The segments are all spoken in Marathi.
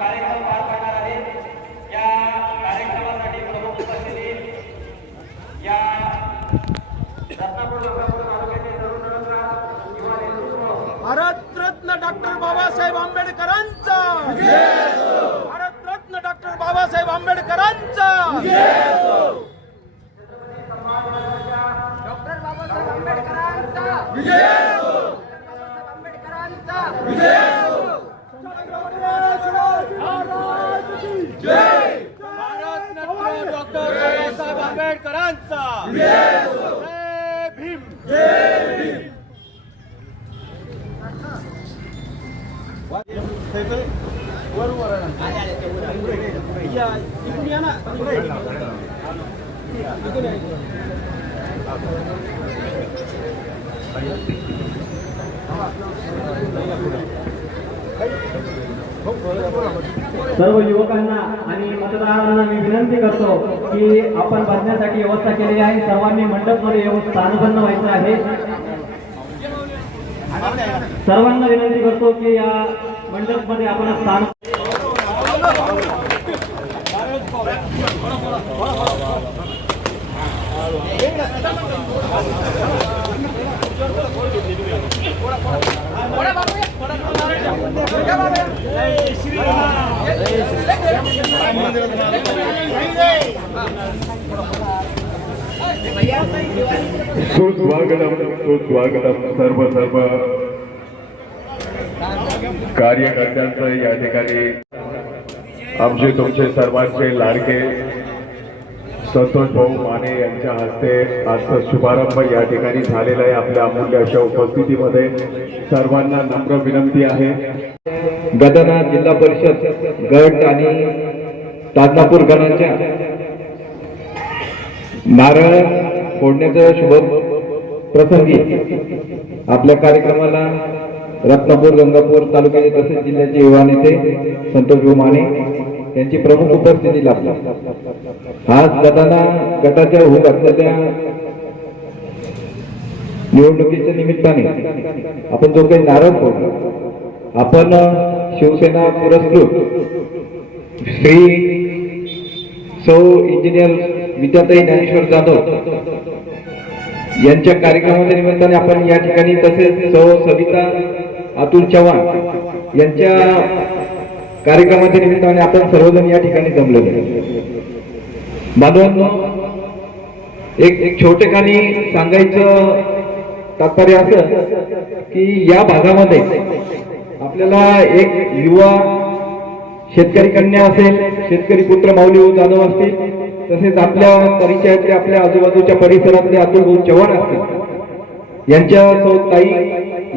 कार्यक्रम पार पडणार आहे। या कार्यक्रमासाठी प्रमुख उपस्थिती या रत्नापूर लोकसभा तालुक्याचे तरुण रत्न युवा नेतृत्व भारतरत्न डॉक्टर बाबासाहेब आंबेडकरांचा भारतरत्न डॉक्टर बाबासाहेब आंबेडकरांचा डॉक्टर बाबासाहेब आंबेडकरांचा जय भारतरत्न डॉक्टर बाबासाहेब आंबेडकरांचा जय भीम जय भीम। सर्व युवकांना आणि मतदारांना मी विनंती करतो की आपण बसण्यासाठी व्यवस्था केलेली आहे। सर्वांनी मंडपमध्ये स्थानबद्ध व्हायचं आहे। सर्वांना विनंती करतो की या मंडपमध्ये आपण स्थान सुस्वागतम सर्व कार्यकर्त्यांचं या ठिकाणी आमचे तुमचे सर्वांचे लाडके संतोष भाऊ माने यांच्या हस्ते आजचा शुभारंभ या ठिकाणी झालेला आहे। आपल्या अमूल्य अशा उपस्थितीमध्ये सर्वांना नम्र विनंती आहे। गदना जिल्हा परिषद गट आणि ताजनापूर गणाच्या नारळ फोडण्याच्या शुभ प्रसंगी आपल्या कार्यक्रमाला रत्नापूर गंगापूर तालुक्याचे तसेच जिल्ह्याचे युवा नेते संतोष भाऊ माने यांची प्रमुख उपस्थिती लाभली। आज गदाना गटाच्या होऊ घातलेल्या निवडणुकीच्या निमित्ताने आपण जो काही नारळ फोडला, आपण शिवसेना पुरस्कृत श्री सौ इंजिनियर विद्याताई ज्ञानेश्वर जाधव यांच्या कार्यक्रमाच्या निमित्ताने आपण या ठिकाणी तसेच सौ सविता अतुल चव्हाण यांच्या कार्यक्रमाच्या निमित्ताने आपण सर्वजण या ठिकाणी जमलेले बांधवांनो, एक छोटेखानी सांगायचं तात्पर्य असं की या भागामध्ये आपल्याला एक युवा शेतकरी कन्या असेल, शेतकरी पुत्र माऊली जाधव असतील, तसेच आपल्या परिचयातले आपल्या आजूबाजूच्या परिसरातले अतुल भाऊ चव्हाण असतील, यांच्या सौ ताई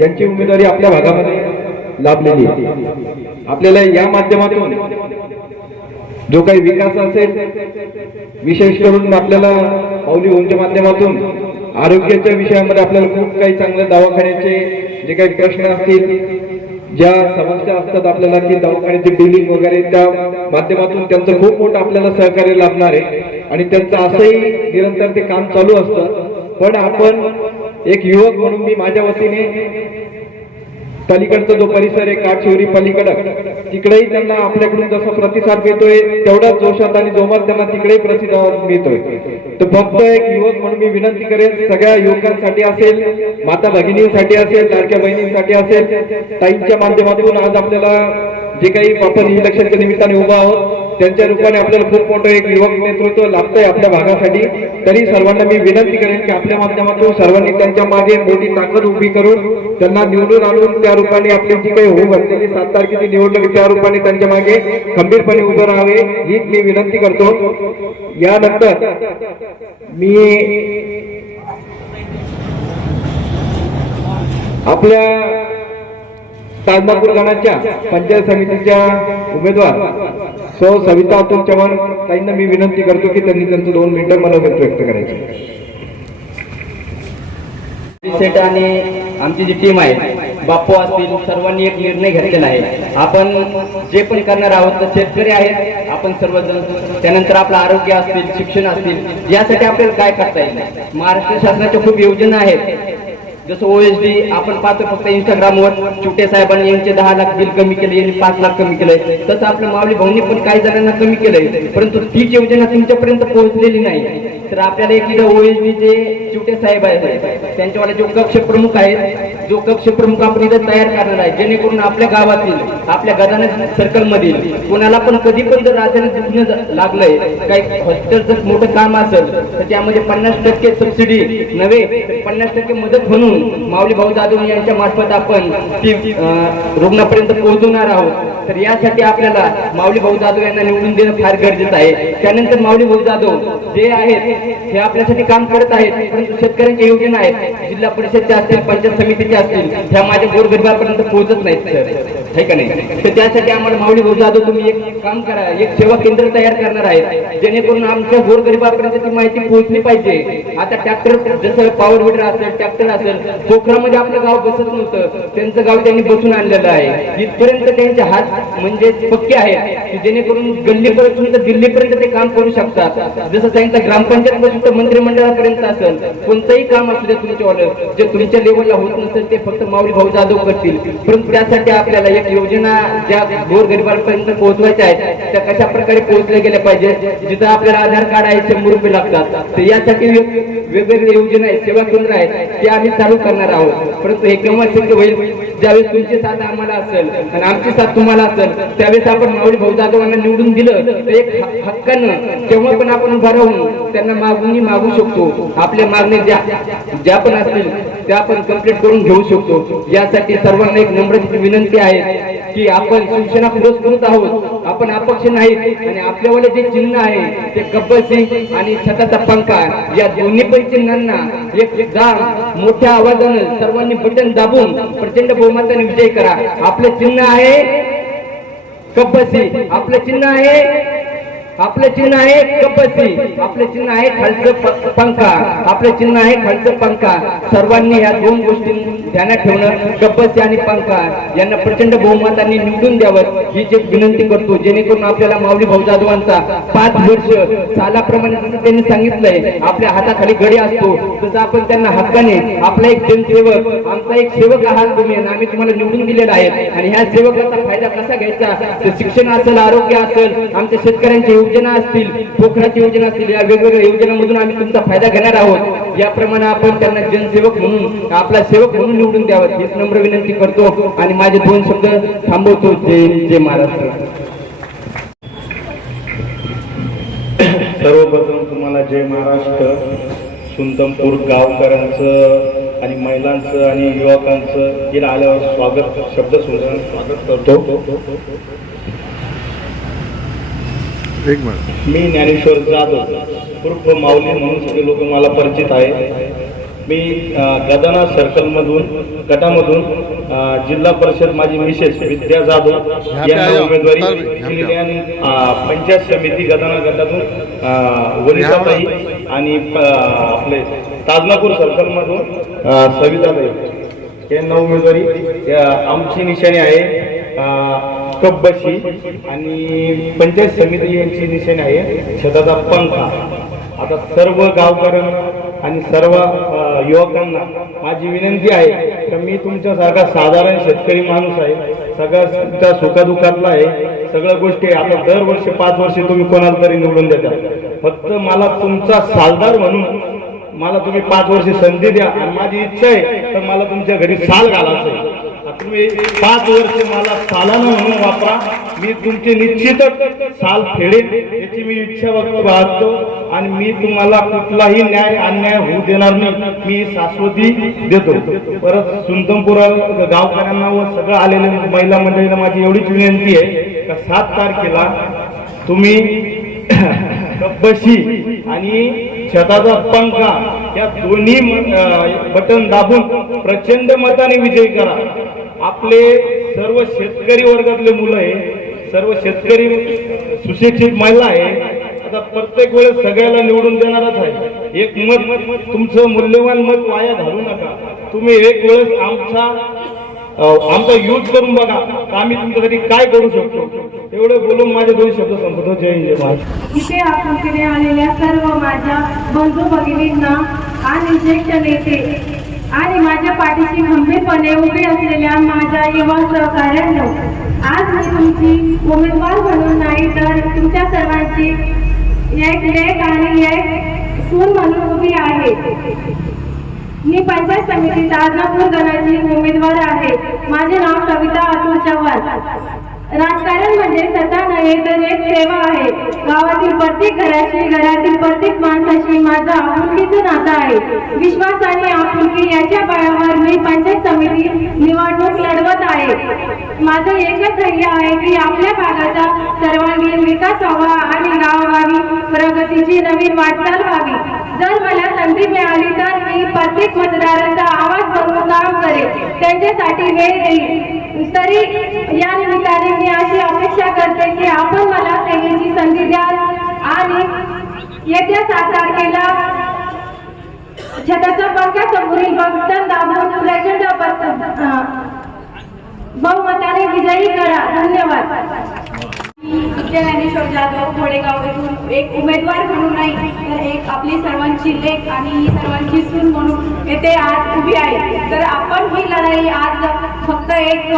यांची उमेदवारी आपल्या भागामध्ये लाभलेली आहे। आपल्याला या माध्यमातून जो काही विकास असेल, विशेष करून आपल्याला माऊली भाऊंच्या माध्यमातून आरोग्याच्या विषयामध्ये आपल्याला खूप काही चांगल्या दवाखान्याचे जे काही प्रश्न असतील, ज्या समस्या असतात आपल्याला की दवाखान्याचे बिलिंग वगैरे, त्या माध्यमातून त्यांचं खूप मोठं आपल्याला सहकार्य लाभणार आहे आणि त्यांचं असंही निरंतर ते काम चालू असतं। पण आपण एक युवक म्हणून मी माझ्या वतीने पलीकडचा जो परिसर आहे काठशिवरी पलीकडं, तिकडेही त्यांना आपल्याकडून जसा प्रतिसाद मिळतोय तेवढ्याच जोशात आणि जोमात त्यांना तिकडेही प्रतिसाद मिळतोय। तर फक्त एक युवक म्हणून मी विनंती करेन, सगळ्या युवकांसाठी असेल, माता भगिनींसाठी असेल, लाडक्या बहिणींसाठी असेल, ताईंच्या माध्यमातून आज आपल्याला जे काही आपण इलेक्शनच्या निमित्ताने उभा आहोत त्यांच्या रूपाने आपल्याला खूप मोठं एक युवक नेतृत्व लाभतंय आपल्या भागासाठी। तरी सर्वांना मी विनंती करेन की आपल्या माध्यमातून सर्वांनी त्यांच्या मागे मोठी ताकद उभी करून त्यांना निवडून आणून त्या रूपाने आपली जी काही होऊ घातलेली 7 तारखेची निवडणूक त्या रूपाने त्यांच्या मागे खंबीरपणे उभं राहावे हीच मी विनंती करतो। यानंतर मी आपल्या ताजनापूर गणाच्या पंचायत समितीच्या उमेदवार सौ सविता अतुल चव्हाण ताईंना मी विनंती करतो की त्यांनी त्यांचं 2 मिनिटं मनोगत व्यक्त करायचं। सेट आणि आमची जी टीम आहे, बाप्पू असतील, सर्वांनी एक निर्णय घेतलेला आहे। आपण जे पण करणार आहोत तर शेतकरी आहेत आपण सर्वजण, त्यानंतर आपलं आरोग्य असतील, शिक्षण असतील, यासाठी आपल्याला काय करता येईल। महाराष्ट्र शासनाच्या खूप योजना आहेत, जसं OSD आपण पाहतो फक्त इंस्टाग्रामवर चुटे साहेबांनी यांचे 10 लाख बिल कमी केले, यांनी 5 लाख कमी केलंय, तसं आपल्या माऊली भाऊंनी पण काही जणांना कमी केलंय, परंतु तीच योजना तुमच्यापर्यंत पोहोचलेली नाही. तर आपल्याला एक OSD चे चुटे साहेब आहेत, त्यांच्यावाले जो कक्ष प्रमुख आहेत, जो कक्ष प्रमुख आपण इथं तयार करणार आहे, जेणेकरून आपल्या गावातील, आपल्या गजानन सर्कल मधील कोणाला पण कधी पण जर राजाने दिसणं लागलंय, काही हॉस्पिटलचं मोठं काम असेल तर त्यामध्ये 50% सबसिडी नव्हे 50% मदत म्हणून माऊली भाऊ जाधव यांच्या मार्फत आपण ती रुग्णापर्यंत पोहोचवणार आहोत. तर यासाठी आपल्याला माऊली भाऊ जाधव यांना निवडून देणं फार गरजेचं आहे. त्यानंतर माऊली भाऊ जाधव जे आहेत हे आपल्यासाठी काम करत आहेत, परंतु शेतकऱ्यांच्या योजना आहेत, जिल्हा परिषदच्या असतील, पंचायत समितीच्या असतील, ह्या माझ्या गोरगरिबापर्यंत पोहोचत नाहीत सर, आहे का नाही? तर त्यासाठी आम्हाला माऊली भाऊ जाधव तुम्ही एक काम करा, एक सेवा केंद्र तयार करणार आहे, जेणेकरून आमच्या गोरगरिबापर्यंत ती माहिती पोहोचली पाहिजे. आता ट्रॅक्टर जसं पॉवर विडर असेल, ट्रॅक्टर असेल, पोखरामध्ये आपलं गाव बसत नव्हतं, त्यांचं गाव त्यांनी बसून आणलेलं आहे. इथपर्यंत त्यांचे हात म्हणजे पक्के आहेत की जेणेकरून गल्लीपर्यंत दिल्लीपर्यंत ते काम करू शकतात. जसं त्यांचं ग्रामपंचायत बसून मंत्रिमंडळापर्यंत असेल, कोणतंही काम असू द्या तुमच्यावालं, जे तुमच्या लेवलला होत नसेल ते फक्त माऊली भाऊ जाधव करतील. परंतु त्यासाठी आपल्याला एक योजना ज्या गोरगरिबांपर्यंत पोहोचवायच्या आहेत त्या कशा प्रकारे पोहोचल्या गेल्या पाहिजे. जिथं आपल्याला आधार कार्ड आहे 100 रुपये लागतात, तर यासाठी वेगवेगळ्या योजना आहेत, सेवा केंद्र आहेत, ते आम्ही चालू करणार आहोत. परंतु हे केव्हा शक्य होईल, ज्यावेळेस तुमची साथ आम्हाला असेल आणि आमची साथ तुम्हाला असेल, त्यावेळेस आपण माऊली भाऊ जाधवांना निवडून दिलं तर एक हक्कानं केव्हा पण आपण उभा राहून त्यांना मागू शकतो. आपल्या मागण्या ज्या पण असतील त्या आपण कंप्लीट करून घेऊ शकतो. यासाठी सर्वांना एक नम्र विनंती आहे की आपण शिवसेना पुरस्कृत आहोत, आपण अपक्ष नाहीत, आणि आपल्यावाले जे चिन्ह आहे ते गब्बर सिंग आणि छताचा पंखा या दोन्ही पण चिन्हांना एक दाम मोठ्या आवाजानं सर्वांनी बटन दाबून प्रचंड बहुमताने विजय करा. आपलं चिन्ह आहे गब्बर सिंग, आपलं चिन्ह आहे, आपलं चिन्ह आहे कपसी, आपलं चिन्ह आहे खालचं पंखा, आपलं चिन्ह आहे खालचं पंखा. सर्वांनी या दोन गोष्टी ध्यानात ठेवणं, कपसी आणि पंखा यांना प्रचंड बहुमतांनी निवडून द्यावं ही जी विनंती करतो, जेणेकरून आपल्याला माऊली भाऊ जाधवांचा 5 वर्ष सालाप्रमाणे जसं त्यांनी सांगितलंय आपल्या हाताखाली गडी असतो, तसं आपण त्यांना हक्काने आपला एक जनसेवक, आमचा एक सेवक आहात तुम्ही, आम्ही तुम्हाला निवडून दिलेला आहे, आणि ह्या सेवकाचा फायदा कसा घ्यायचा तर शिक्षण असेल, आरोग्य असेल, आमच्या शेतकऱ्यांच्या योजना असतील, पोखराची योजना असतील, या वेगवेगळ्या योजनांमधून आम्ही तुमचा फायदा घेणार आहोत. याप्रमाणे आपण त्यांना जनसेवक म्हणून, आपला सेवक म्हणून निवडून द्यावं हीच नम्र विनंती करतो आणि माझे 2 शब्द थांबवतो. जय महाराष्ट्र. सर्वप्रथम तुम्हाला जय महाराष्ट्र. सुंदमपूर गावकऱ्यांचं आणि महिलांचं आणि युवकांचं इथं आल्यावर स्वागत स्वागत करतो. मी ज्ञानेश्वर जाधव उर्फ माऊली म्हणून सगळे लोक मला परिचित आहे. मी गजानन सर्कलमधून गटामधून जिल्हा परिषद माझी मिसेस विद्या जाधव यांना उमेदवारी दिलेली आणि पंचायत समिती गजानन गटातून वनिताताई आणि आपले ताजनापूर सर्कलमधून सविताताई यांना उमेदवारी. आमची निशाणी आहे कब्बशी आणि पंचायत समिती यांची निशाणी आहे छताचा पंखा. आता सर्व गावकऱ्यांना आणि सर्व युवकांना माझी विनंती आहे की मी तुमच्यासारखा साधारण शेतकरी माणूस आहे, सगळ्या सुखदुःखातला आहे, सगळ्या गोष्टी आता दरवर्षी 5 वर्षे तुम्ही कोणाला तरी निवडून देता, फक्त मला तुमचा सालदार म्हणून मला तुम्ही 5 वर्षे संधी द्या, आणि माझी इच्छा आहे तर मला तुमच्या घरी साल घालायचं आहे. तुम्ही 5 वर्ष मला सालानं म्हणून वापरा, मी तुमचे निश्चितच साल फेडेन याची मी इच्छा बाळगतो, आणि मी तुम्हाला कुठलाही न्याय अन्याय होऊ देणार नाही, मी शाश्वती देतो. परत सुंदमपूर गावकऱ्यांना व सगळं आलेल्या महिला मंडळींना माझी एवढीच विनंती आहे का 7 तारखेला तुम्ही कब्बशी आणि छताचा पंखा या दोन्ही बटन दाबून प्रचंड मताने विजय करा. आपले सर्व शेतकरी वर्गातले मुलं आहे, सर्व शेतकरी सुशिक्षित महिला आहे. आता प्रत्येक वेळेस सगळ्याला निवडून देणारच आहे. एक मत, तुमचं मूल्यवान मत वाया घालू नका. तुम्ही एक वेळेस आमचा यूज करून बघा, आम्ही तुमच्यासाठी काय करू शकतो. एवढे बोलून माझे 2 शब्द संपवतो. जय हिंद. इथे आकृतीने आलेल्या सर्व माझ्या बंधू भगिनींना आणि ज्येष्ठ नेते आणि माझ्या पाठीशी खंबीरपणे उभे असलेल्या माझ्या युवा सहकाऱ्यांनो, आज मी तुमची उमेदवार म्हणून नाही तर तुमच्या सर्वांची एक लेक आणि एक सून म्हणून उभी आहे. मी पंचायत समिती ताजनापूर गणाची उमेदवार आहे. माझे नाव सविता अतुल चव्हाण. राजकारण म्हणजे सत्ता नव्हे तर एक सेवा आहे. गावातील प्रत्येक घराशी, घरातील प्रत्येक माणसाशी माझं आपुलकीचं नातं आहे. विश्वास आणि आपुलकी याच्या बळावर मी पंचायत समिती निवडणूक लढवत आहे. माझं एकच ध्येय आहे की आपल्या भागाचा सर्वांगीण विकास व्हावा आणि गावोगावी प्रगतीची नवीन वाटचाल व्हावी. जर मला संधी मिळाली तर मी प्रत्येक मतदाराचा आवाज बनवून काम करेन, त्यांच्यासाठी वेळ देईन. तरी या निमित्ताने मी अशी अपेक्षा करते की आपण मला सेवेची संधी द्याल आणि येत्या 7 तारखेला छताच्या पंखासमोरील बटन दाबून प्रचंड बहुमताने विजयी करा. धन्यवाद. विद्या ज्ञानेश्वर जाधव घोडेगाव येथून एक उमेदवार म्हणून नाही तर एक आपली सर्वांची लेक आणि सर्वांची सून म्हणून येथे आज उभी आहे. तर आपण ही लढाई आज फक्त एक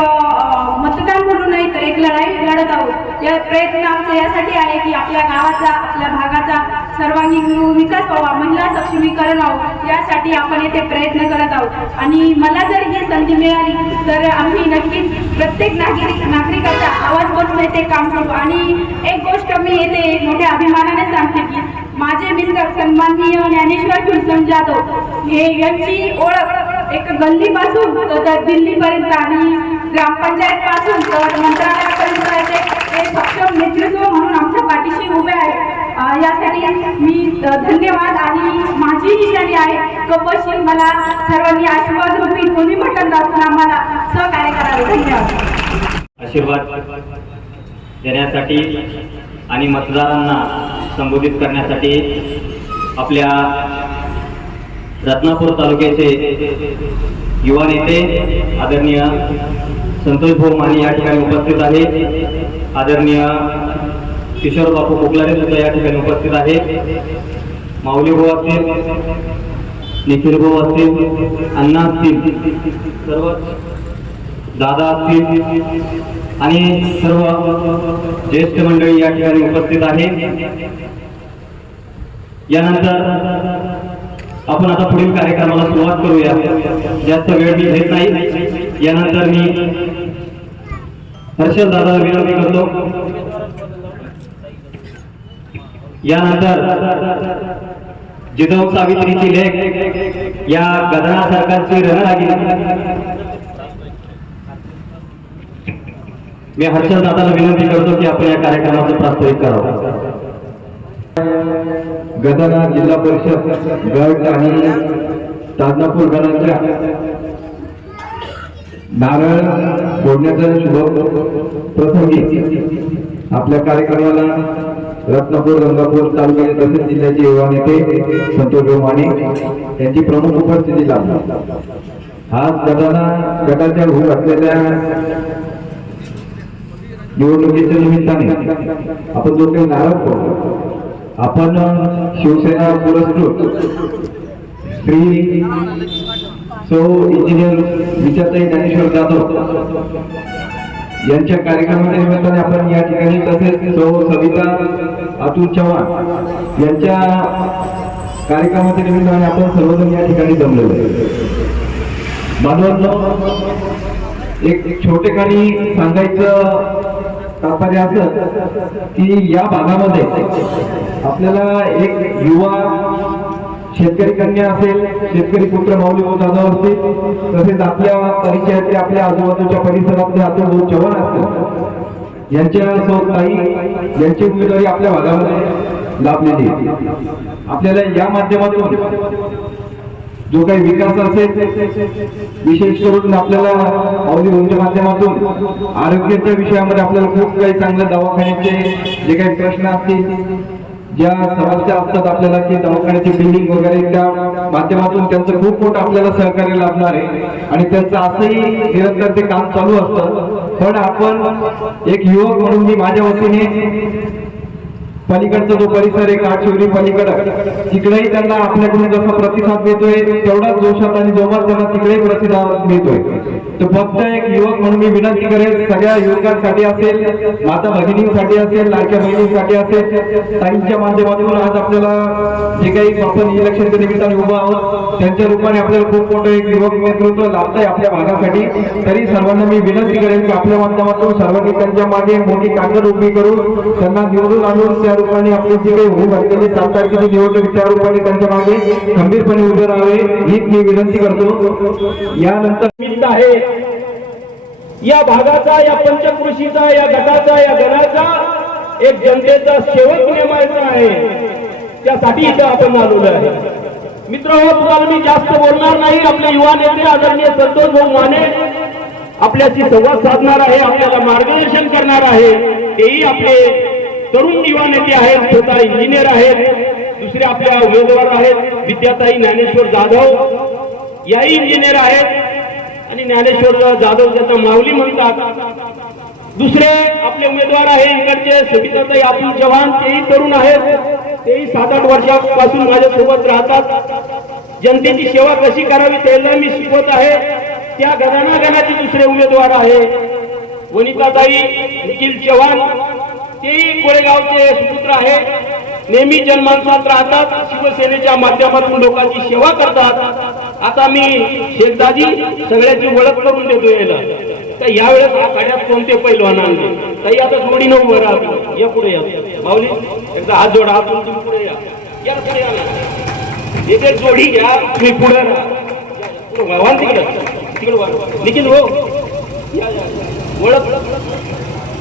मतदान म्हणून नाही तर एक लढाई लढत आहोत. या प्रयत्न आमचा यासाठी आहे की आपल्या गावाचा, आपल्या भागाचा सर्वांगीण विकास व्हावा, महिला सक्षमीकरण व्हावं, यासाठी आपण येथे प्रयत्न करत आहोत. आणि मला जर ही संधी मिळाली तर आम्ही नक्कीच प्रत्येक नागरिकाचा आवाज बनवून येथे काम करू. आणि एक गोष्ट मी येथे मोठ्या अभिमानाने सांगते की माझे मिस्टर सन्माननीय ज्ञानेश्वर तुलसन जाधव हे यांची ओळख एक गल्लीपासून तर दिल्लीपर्यंत आणि ग्रामपंचायत पासून तर मंत्रालयापर्यंत हे सक्षम नेतृत्व म्हणून आमच्या पाठीशी उभे आहे. यासाठी मी धन्यवाद. आणि माझी ही झाली आहे कपशील मला सर्वांनी आशीर्वाद रूपी दोन्ही बटन दाखवून आम्हाला सहकार्य करावे. धन्यवाद. आशीर्वाद देण्यासाठी आणि मतदारांना संबोधित करण्यासाठी आपल्या रत्नापूर तालुक्याचे युवा नेते आदरणीय संतोष भाऊ माने या ठिकाणी उपस्थित आहेत. आदरणीय किशोर बापू कोकलारे सुद्धा या ठिकाणी उपस्थित आहेत. माऊली भाऊ असतील, निखिल भाऊ असतील, अण्णा असतील, सर्व दादा असतील आणि सर्व ज्येष्ठ मंडळी या ठिकाणी उपस्थित आहेत. यानंतर आपण आता पुढील कार्यक्रमाला सुरुवात करूया. जास्त वेळ मी घेत नाही. यानंतर मी हर्षल दादाला विनंती करतो. यानंतर जिजाऊ सावित्रीची लेक या गदना सरकारची रणरागिणी मी हर्षल दादाला विनंती करतो की आपण या कार्यक्रमाचं प्रास्ताविक करावं. गदाना जिल्हा परिषद गट आणि ताजनापूर गणाच्या नारळ फोडण्याचा शुभ प्रसंगी आपल्या कार्यक्रमाला रत्नापूर, गंगापूर तालुक्याचे तसेच जिल्ह्याचे युवा नेते संतोष माने यांची प्रमुख उपस्थिती लाभली. आज गदाना गटाच्या होत असलेल्या निवडणुकीच्या निमित्ताने आपण जो काही नारळ फोडतो, आपण शिवसेना पुरस्कृत श्री सौ इंजिनियर विचारताई ज्ञानेश्वर जाधव यांच्या कार्यक्रमाच्या निमित्ताने आपण या ठिकाणी, तसेच सौ सविता अतुल चव्हाण यांच्या कार्यक्रमाच्या निमित्ताने आपण सर्वजण या ठिकाणी जमलेलो आहे. बांधवांनो, एक छोटेखानी सांगायचं तात्पर्य असं की या भागामध्ये आपल्याला एक युवा शेतकरी कन्या असेल, शेतकरी पुत्र माऊली भाऊ जाधव असतील, तसेच आपल्या परिचयातले आपल्या आजूबाजूच्या परिसरातले अतुल भाऊ चव्हाण असतील, यांच्या सोबत काही यांची उमेदवारी आपल्या भागामध्ये लाभलेली आहे. आपल्याला या माध्यमातून जो काही विकास असेल, विशेष करून आपल्याला माऊली भाऊंच्या माध्यमातून आरोग्याच्या विषयामध्ये आपल्याला खूप काही चांगल्या दवाखान्याचे जे काही प्रश्न असतील, ज्या समस्या असतात आपल्याला की दवाखान्याची बिल्डिंग वगैरे, त्या माध्यमातून त्यांचं खूप मोठं आपल्याला सहकार्य लाभणार आहे. आणि त्यांचं असंही निरंतर ते काम चालू असतं. पण आपण एक युवक म्हणून मी माझ्या वतीने पलीकडचा जो परिसर आहे काठशिवरी पलीकडं तिकडेही त्यांना आपल्याकडून जसा प्रतिसाद मिळतोय तेवढाच जोशात आणि जोमात त्यांना तिकडेही प्रतिसाद मिळतोय. तर फक्त एक युवक म्हणून मी विनंती करेन सगळ्या युवकांसाठी असेल, माता भगिनींसाठी असेल, लाडक्या बहिणींसाठी असेल, ताईंच्या माध्यमातून आज आपल्याला जे काही आपण इलेक्शनच्या निमित्ताने उभं आहोत त्यांच्या रूपाने आपल्याला खूप मोठं एक युवक नेतृत्व लाभतंय आपल्या भागासाठी. तरी सर्वांना मी विनंती करेन की आपल्या माध्यमातून सर्वांनी त्यांच्या मागे मोठी कागद उभी करून त्यांना निवडून आणून त्या रूपाने आपली जी काही होऊ घातलेली 7 तारखेची निवडणूक त्या रूपाने त्यांच्या मागे खंबीरपणे उभे राहावे हीच मी विनंती करतो. यानंतर निमित्त आहे या भागाचा, या पंचकृषीचा, या गटाचा, या गणाचा एक जनतेचा सेवक नेमायचा आहे. त्यासाठी इथं आपण आलेलो आहे. मित्रांनो, तुम्हाला मी जास्त बोलणार नाही. आपले युवा नेते आदरणीय संतोष भाऊ माने आपल्याशी संवाद साधणार आहे, आपल्याला मार्गदर्शन करणार आहे. तेही आपले तरुण युवा नेते आहेत, स्वतः इंजिनियर आहेत. दुसरे आपल्या उमेदवार आहेत विद्याताई ज्ञानेश्वर जाधव, याही इंजिनियर आहेत आणि ज्ञानेश्वर जाधव त्यांना माऊली म्हणतात. दुसरे आपले उमेदवार आहे इकडचे सविताताई अतुल चव्हाण, तेही तरुण आहेत. तेही 7-8 वर्षापासून माझ्यासोबत राहतात. जनतेची सेवा कशी करावी त्याला मी शिकवत आहे. त्या गणाची दुसरे उमेदवार आहे वनिताताई निखिल चव्हाण, तेही कोळेगावचे सुपुत्र आहे. नेहमी जनमानसात राहतात, शिवसेनेच्या माध्यमातून लोकांची सेवा करतात. आता मी शेखदाजी सगळ्याची ओळख करून देतो याला. तर यावेळेस आखाड्यात कोणते पैलवान आणले ताई आता जोडीनं उभं राहतो. या पुढे या माऊली, एकदा हात जोडा, हात जोडून तुम्ही पुढे या पुढे या. एक जोडी घ्या, तुम्ही पुढे राहा. तिकडे निखिल हो ओळख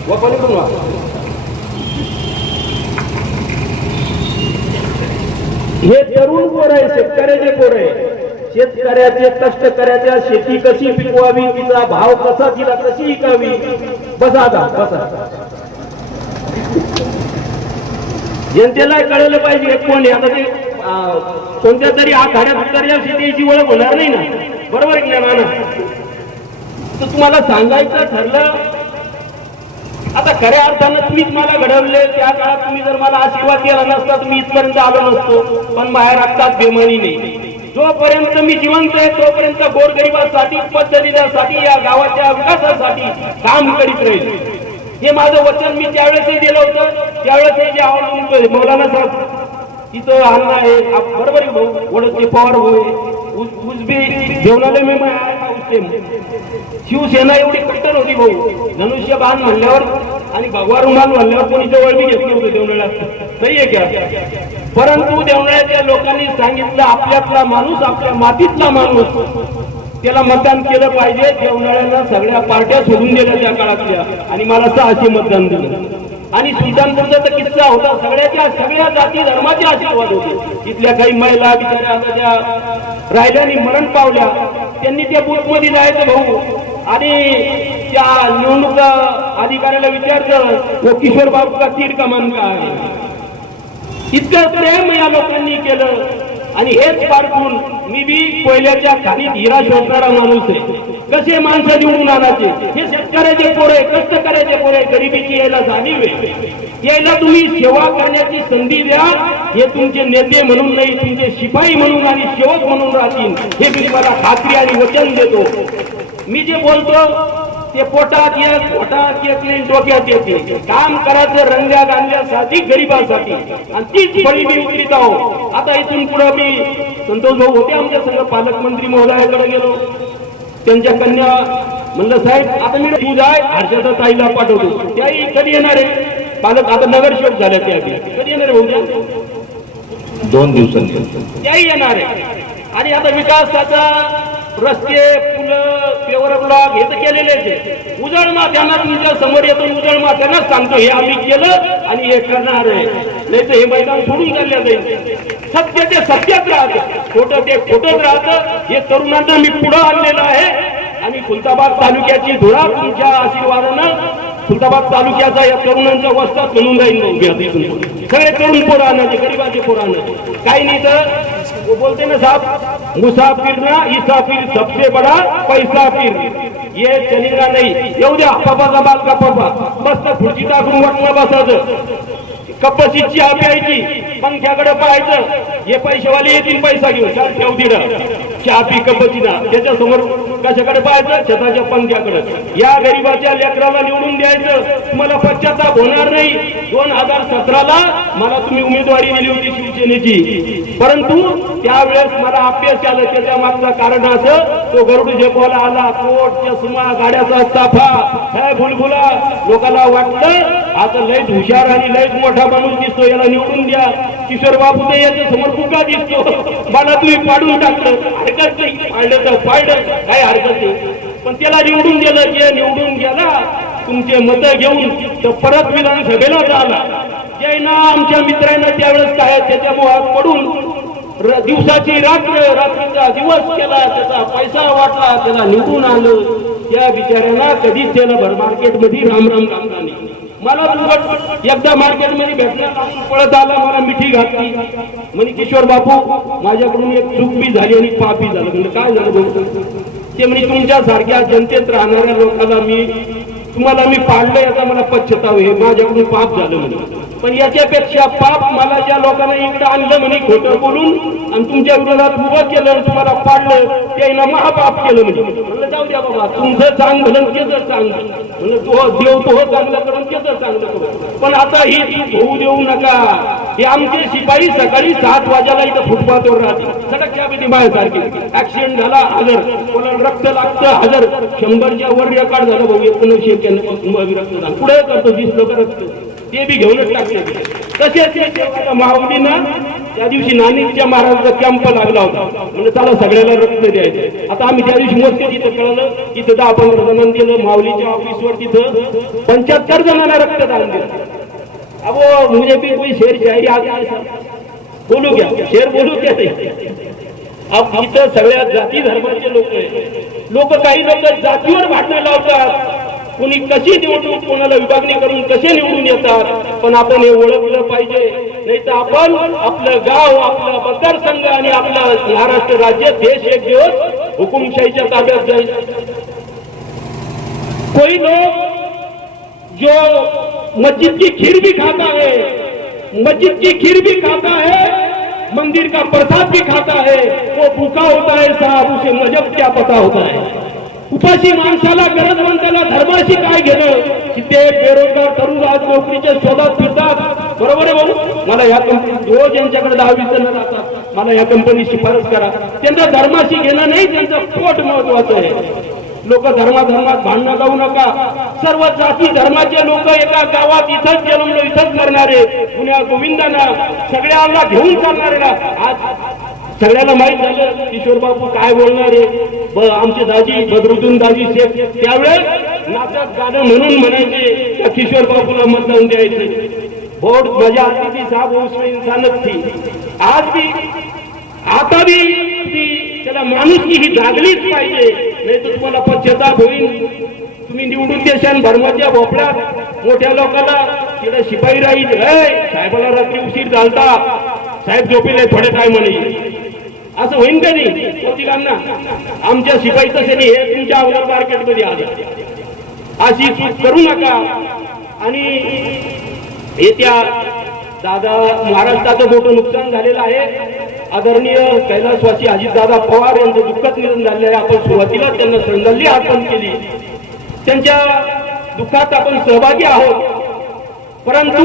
वापरली करून हे तरुण पोर आहे, शेतकऱ्याचे पोर आहे. शेतकऱ्याचे कष्टकऱ्याच्या शेती कशी पिकवावी, तिचा भाव कसा, तिला कशी विकावी. बसा आता बसा. जनतेला कळलं पाहिजे कोण आहे. आता ते कोणत्या तरी आखाड्यात उतरल्या शेतीची ओळख होणार नाही ना, बरोबर आहे ना. तर तुम्हाला सांगायचं ठरलं, आता खऱ्या अर्थानं तुम्हीच मला घडवले. त्या काळात तुम्ही जर मला आशीर्वाद केला नसता तुम्ही इथपर्यंत आलो नसतो. पण बाहेर रक्तात बेमानी नाही. जोपर्यंत मी जिवंत आहे तोपर्यंत गोरगरिबासाठी, पद्धतीसाठी, या गावाच्या विकासासाठी काम करीत राहील. हे माझं वचन मी त्यावेळेसही दिलं होतं. त्यावेळेस जे आवडून मौलाना साहेब तिथं अण्णा आहे, बरोबर आहे भाऊ, ओळखते पवार भाऊ उजबी जेवणाला मी शिवसेना एवढी कट्टर होती भाऊ. धनुष्यबाण म्हणल्यावर आणि भगवा रुमाल म्हणल्यावर कोणी जवळ बी घेतलं होतं देवनाळ्यात, नाहीये का. परंतु देवनाळ्याच्या लोकांनी सांगितलं आपल्यातला माणूस, आपल्या मातीतला माणूस, त्याला मतदान केलं पाहिजे. देवनाळ्याला सगळ्या पार्ट्या सोडून दिल्या त्या काळातल्या आणि मला 600 मतदान दिलं. आणि सुलतानपूरचा तर किस्सा होता, सगळ्या जाती धर्माचे आशीर्वाद होते. तिथल्या काही महिला बिचाऱ्या आता त्या राहिल्याने मरण पावल्या. त्यांनी त्या बूथ मध्ये जायचं भाऊ आणि त्या निवडणूक अधिकाऱ्याला विचारलं वो किशोर बाबू का तीर कमान का आहे. इतकं प्रेम या लोकांनी केलं. आणि हेच पारखून मी बी कोयल्याच्या खालीत हिरा शोधणारा माणूस आहे. कसे माणसं निवडून आणायचे, हे शेतकऱ्याचे पोरे, कष्टकऱ्याचे पोरे, गरिबीची यायला जाणीव आहे. यायला तुम्ही सेवा करण्याची संधी द्या. हे तुमचे नेते म्हणून नाही, तुमचे शिपाई म्हणून आणि सेवक म्हणून राहतील, हे मी तुम्हाला खात्री आणि वचन देतो. मी जे बोलतो ते पोटात येत, पोटात येत नाही, डोक्यात येत नाही. काम करायचं रंग्या गांध्यासाठी, गरीबासाठी, आणि तीच फळी मी उतरीत आहो. आता इथून पुढे मी संतोष भाऊ होते आमच्या संघ, पालकमंत्री महोदयाकडे गेलो. त्यांच्या कन्या म्हणलं साहेब आता मी पूजा आहे हर्षदा ताईला पाठवतो. त्याही कधी येणार आहे पालक, आता नगरसेवक झाल्या त्या कधी येणार आहे भाऊ? 2 दिवसांनी त्याही येणार आहे. आणि आता विकासाचा रस्ते, पुलं, पेवर ब्लॉक हे तर केलेलेच आहे. उजळ माथ्यांना तुमच्या समोर येतो, उजळ माथ्यांनाच सांगतो हे आम्ही केलं आणि हे करणार आहे. नाही तर हे मैदान सोडून काढल्या जाईल. सत्य ते सत्यात राहतं, खोटं ते खोटंच राहतं. हे तरुणांना मी पुढं आणलेलं आहे. आणि खुलताबाद तालुक्याची धुरा तुमच्या आशीर्वादानं खुलताबाद तालुक्याचा या तरुणांच्या वस्तात म्हणून राहील. सगळे तरुण पोरं आणायचे, गरीबाचे पोरं आणायचे. काही नाही तर वो बोलते ना साहब, मुसाफिर ना इसाफिर सबसे बड़ा पैसा फिर, ये चलेगा नहीं. येऊ द्या पप्पाचा बाल का पप्पा, मस्त खुर्ची टाकून वाटणं बसायचं. कपशीत चहा प्यायची, पंख्याकडे पाहायचं, हे पैसेवाले येतील पैसा घेऊन चाल ठेव दिला चहा पी कपशीना, त्याच्यासमोर कशाकडे पाहायचं, छताच्या पंख्याकडे. या गरीबाच्या लेकराला निवडून द्यायचं, तुम्हाला पश्चाताप होणार नाही. 2017ला मला तुम्ही उमेदवारी दिली होती शिवसेनेची, परंतु त्यावेळेस मला अपयश आलं. त्याच्या मागचं कारण असं, तो गरुड झेपवाला आला, कोट चष्मा गाड्याचा चाफा, काय भुलभुला. लोकांना वाटलं आता लयच हुशार आणि लयच मोठा माणूस दिसतो, याला निवडून द्या. किशोर बापू ते याच्या समोर कुका दिसतो, मला तुम्ही पाडून टाकलं, हरकत नाही, पाडलं तर पाडलं, काय हरकत नाही. पण त्याला निवडून दिलं, जे निवडून गेला तुमचे मतं घेऊन तर परत विधानसभेला झाला. ज्यांना आमच्या मित्रांना त्यावेळेस काय त्याच्या मोहात पडून दिवसाची रात्र, रात्रीचा दिवस केला, त्याचा पैसा वाटला, त्याला निवडून आलं. त्या बिचाऱ्यांना कधीच त्याला भर मार्केटमध्ये रामराम घातला नाही. मला एकदा मार्केटमध्ये भेटला, पळत आला, मला मिठी घातली, म्हणे किशोर बापू माझ्याकडून एक चूक बी झाली आणि पापी झालं. म्हणजे काय झालं बोलतो ते, म्हणे तुमच्यासारख्या जनतेत राहणाऱ्या लोकांना तुम्हाला मी पाडलं, याचा मला पश्चाताप आहे, माझ्याकडून पाप झालं म्हणे. पण याच्यापेक्षा पाप मला ज्या लोकांना इकडे आणलं म्हणे खोटं बोलून आणि तुमच्या विरोधात उभं केलं आणि तुम्हाला पाडलं, त्याला महापाप केलं म्हणजे. म्हणलं जाऊ द्या बाबा, तुमचं चांगलं भलं त्याचं चांगलं, म्हणलं तो देव तो चांगलं करून त्याचं चांगलं करू, पण आता ही होऊ देऊ नका. हे आमचे शिपाई सकाळी 7 वाजेला इथं फुटपाथवर राहते, सडकच्या बाहेरसारखे. ऍक्सिडेंट झाला हजर, कोणाला रक्त लागतं हजर, 100च्या वर रेकॉर्ड झालं भाऊ, 1991 रक्तदान पुढे करतो दिसलं का रक्त, ते बी घेऊनच टाकले. तसेच माऊलीनं त्या दिवशी नानिकच्या महाराजाचा कॅम्प लागला होता, म्हणजे चला सगळ्याला रक्त द्यायचं. आता आम्ही त्या दिवशी मोजके तिथं कळलं, तिथं 10-15 जणांना दिलं. माऊलीच्या ऑफिसवर तिथं 75 जणांना रक्तदान दिलं. अबो मुझे भी कोई शेर शायरी आगे बोलू क्या, शेर बोलू क्या ते. अब इथं सगळ्या जाती धर्माचे लोक काही लोक जातीवर भांडणं लावतात, कोणी कशी निवडणूक कोणाला विभागणी करून कसे निवडून येतात. पण आपण हे ओळखलं पाहिजे, नाही तर आपण आपलं गाव, आपला मतदारसंघ आणि आपला महाराष्ट्र राज्य, देश एक दिवस हुकुमशाहीच्या ताब्यात जाईल. कोई लोग जो मस्जिद की खीर भी खाता है, मस्जिद की खीर भी खाता है, मंदिर का प्रसाद भी खाता है, वो भूखा होता है साहब, उसे मजहब क्या पता होता है. उपाशी माणसाला, गरजवंताला धर्माशी काय घेणं. किती बेरोजगार तरुण आज नोकरीच्या शोधात फिरतात, बरोबर आहे भाऊ. मला या कंपनी रोज यांच्याकडे 10-20 जण जातात, मला या कंपनी शिफारस करा. त्यांचा धर्माशी घेणं नाही, त्यांचं पोट महत्वाचं आहे. लोक धर्मात भांडणं लावू नका. सर्व जाती धर्माचे लोक एका गावात इथंच जन्मलो, इथंच मरणारे, पुण्या गोविंदांना सगळ्यांना घेऊन चालणारे. आज सगळ्याला माहित झालं किशोर बापू काय बोलणारे. आमचे दाजी बदरुद्दीन दाजी शेख त्यावेळेस नाचत गाणं म्हणून म्हणायचे त्या किशोर बापूला मतदान द्यायचे. बोर्ड मजा आती थी साहब, उसमें इंसानत थी. आज भी आता भी त्याला माणुसकी ही जागलीच पाहिजे, नाही तर तुम्हाला पश्चाताप होईल. तुम्ही निवडून देशान धर्माच्या भोपळ्यात मोठ्या लोकांना तिथे शिपाई राहील, साहेबाला रात्री उशीर झालता, साहेब झोपेले थोडे काय म्हणे, असं होईन का नाही प्रत्येकांना. आमच्या शिपाई तसे नाही, हे तुमच्या अवघड मार्केटमध्ये आले, अशी चूक करू नका. आणि येत्या दादा महाराष्ट्राचं मोठं नुकसान झालेलं आहे. आदरणीय कैलासवासी अजितदादा पवार यांचं दुःखद निधन झालेलं आहे. आपण सुरुवातीला त्यांना श्रद्धांजली अर्पण केली, त्यांच्या दुःखात आपण सहभागी आहोत. परंतु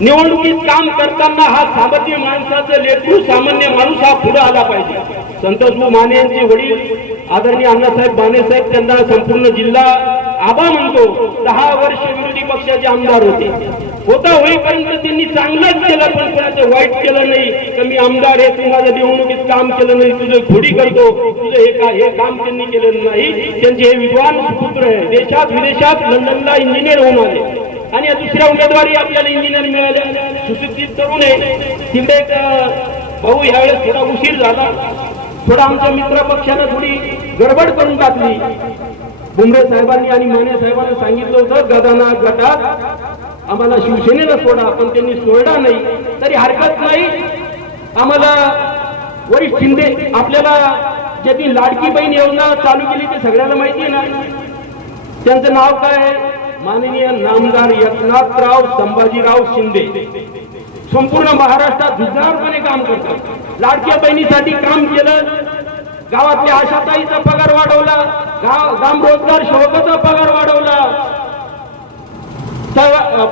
निवडणुकीत काम करताना हा सामान्य माणसाचं लेकरू, सामान्य माणूस हा पुढे आला पाहिजे. संतोषभाऊ माने यांचे वडील आदरणीय अण्णासाहेब माने साहेब, त्यांना संपूर्ण जिल्हा आबा म्हणतो. 10 वर्ष विरोधी पक्षाचे आमदार होता होईपर्यंत त्यांनी चांगलंच केलं, पण कोणाचं वाईट केलं नाही. कमी आमदार आहे, तू माझ्या निवडणुकीत काम केलं नाही, तुझं खोडी करतो, तुझं हे काम त्यांनी केलं नाही. त्यांचे हे विद्वान सुपुत्र आहे, देशात विदेशात लंडनला इंजिनियर होऊन आले. आणि दुसऱ्या उमेदवारी आपल्याला इंजिनियर मिळाल्या, सुशिक्षित तरुण आहे. तिकडे भाऊ यावेळेस थोडा उशीर झाला, थोडा आमच्या मित्र पक्षानं थोडी गडबड करून टाकली. बुमरे साहेबांनी आणि माने साहेबांनी सांगितलं होतं गदाना गटात आम्हाला शिवसेनेला सोडा, पण त्यांनी सोडला नाही. तरी हरकत नाही, आम्हाला वरिष्ठ शिंदे आपल्याला ज्यांनी लाडकी बहीण योजना चालू केली ते सगळ्याला माहिती आहे ना, त्यांचं नाव काय आहे, माननीय नामदार एकनाथराव संभाजीराव शिंदे संपूर्ण महाराष्ट्रात धुरळपणे काम करतात. लाडक्या बहिणीसाठी काम केलं, गावातल्या आशाताईचा पगार वाढवला, ग्राम रोजगार सेवकाचा पगार वाढवला,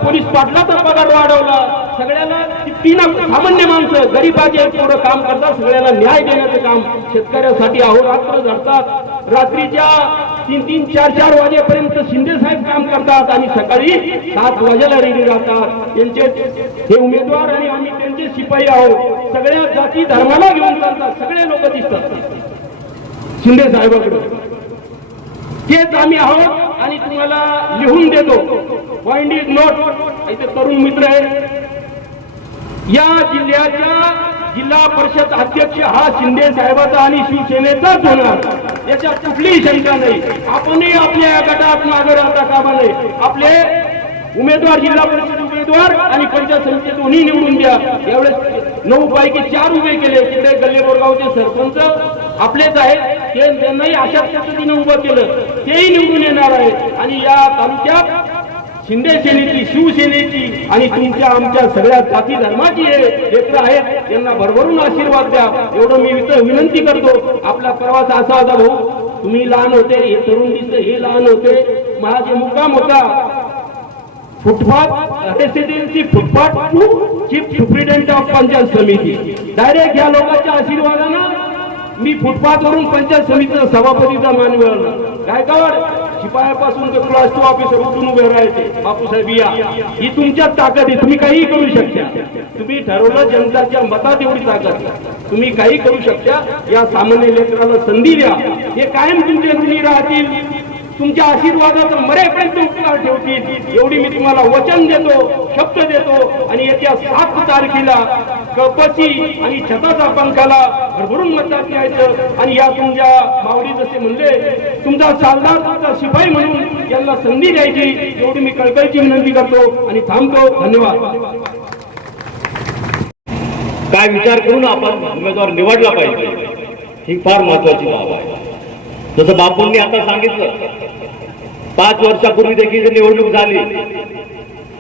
पोलीस पाटलाचा पगार वाढवला. सगळ्याला तीन सामान्य माणसं गरीबाचे पूर्ण काम करतात, सगळ्यांना न्याय देण्याचं काम शेतकऱ्यासाठी अहोरात्र झडतात. रात्रीच्या 3-3, 4-4 वाजेपर्यंत शिंदे साहेब काम करतात आणि सकाळी 7 वाजेला रेडी राहतात. यांचे हे उमेदवार आणि आम्ही त्यांचे शिपाई आहोत. सगळ्या जाती धर्माला घेऊन चालतात, सगळे लोक दिसतात शिंदे साहेबांकडे. तेच आम्ही आहोत आणि तुम्हाला लिहून देतो. Point is note. इथे तरुण मित्र आहे. या जिल्ह्याच्या जिल्हा परिषद अध्यक्ष हा शिंदे साहेबाचा आणि शिवसेनेचाच होणार, याच्यात कुठलीही शंका नाही. आपणही आपल्या गटात मागे राहता कामा नये. आपले उमेदवार जिल्हा परिषद उमेदवार आणि पंचायत समिती दोन्ही निवडून द्या. यावेळेस 9 पैकी 4 उभे केले. तिकडे गल्ले बोरगावचे सरपंच आपलेच आहेत, ते त्यांनाही अशाच पद्धतीने उभं केलं, तेही निवडून येणार आहेत. आणि या तालुक्यात शिंदे सेनेची, शिवसेनेची आणि तुमच्या आमच्या सगळ्या जाती धर्माची हे लेकरं आहेत, यांना भरभरून आशीर्वाद द्या एवढं मी इथं विनंती करतो. आपला प्रवास असा होता भाऊ, तुम्ही लहान होते, हे तरुण दिसते, हे लहान होते. माझा मुक्काम होता footpath residency, footpath to chief superintendent of panchayat समिती. डायरेक्ट या लोकांच्या आशीर्वादानं मी फुटपाथ वरून पंचायत समितीचा सभापतीचा मान मिळवला. गायकवाड शिपायापासून ते क्लास 2 ऑफिसर उठून उभे राहायचे. बापूसाहेब या, ही तुमच्यात ताकद आहे, तुम्ही काही करू शकता. तुम्ही ठरवलं, जनताच्या मतात एवढी ताकद, तुम्ही काही करू शकता. या सामान्य लेकराला संधी द्या, हे कायम तुमच्या ऋणी राहतील, तुमच्या आशीर्वादाचा मरेपर्यंत उपकार ठेवतील एवढी मी तुम्हाला वचन देतो, शब्द देतो. आणि येत्या 7 तारखेला कळपची आणि छताचा पंखाला भरभरून मतदान द्यायचं. आणि या तुमच्या मावळी जसे म्हणले, तुमचा सालदार, तुमचा शिपाई म्हणून यांना संधी द्यायची एवढी मी कळकळीची विनंती करतो आणि थांबतो. धन्यवाद. काय विचार करून आपण उमेदवार निवडला पाहिजे, ही फार महत्वाची बाब आहे. जसं बापूंनी आता सांगितलं, 5 वर्षापूर्वी देखील निवडणूक झाली.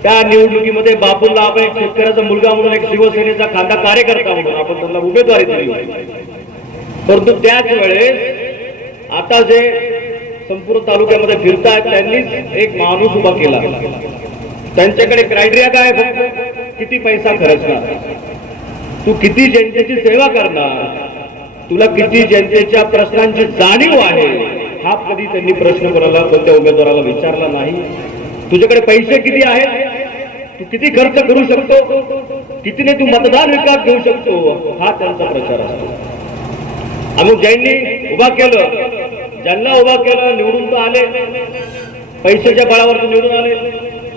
त्या निवडणुकीमध्ये बापूंना आपण एक शेतकऱ्याचा मुलगा म्हणून, एक शिवसेनेचा खांदा कार्यकर्ता म्हणून आपण त्यांना उमेदवारी दिली होती. परंतु त्याच वेळेस आता जे संपूर्ण तालुक्यामध्ये फिरतायत त्यांनीच एक माणूस उभा केला. त्यांच्याकडे क्रायटेरिया काय, फक्त किती पैसा खर्चणार, तू किती जनतेची सेवा करणार, तुला किती जनतेच्या प्रश्नांची जाणीव आहे, हा कधी त्यांनी प्रश्न कोणत्या उमेदवाराला विचारला नाही. तुझ्याकडे पैसे किती आहेत, तू किती खर्च करू शकतो, कितीने तू मतदार विकत घेऊ शकतो, हा त्यांचा प्रचार असतो. आणि ज्यांनी उभा केलं, ज्यांना उभा केलं, निवडून तर आले, पैशाच्या बळावर निवडून आले.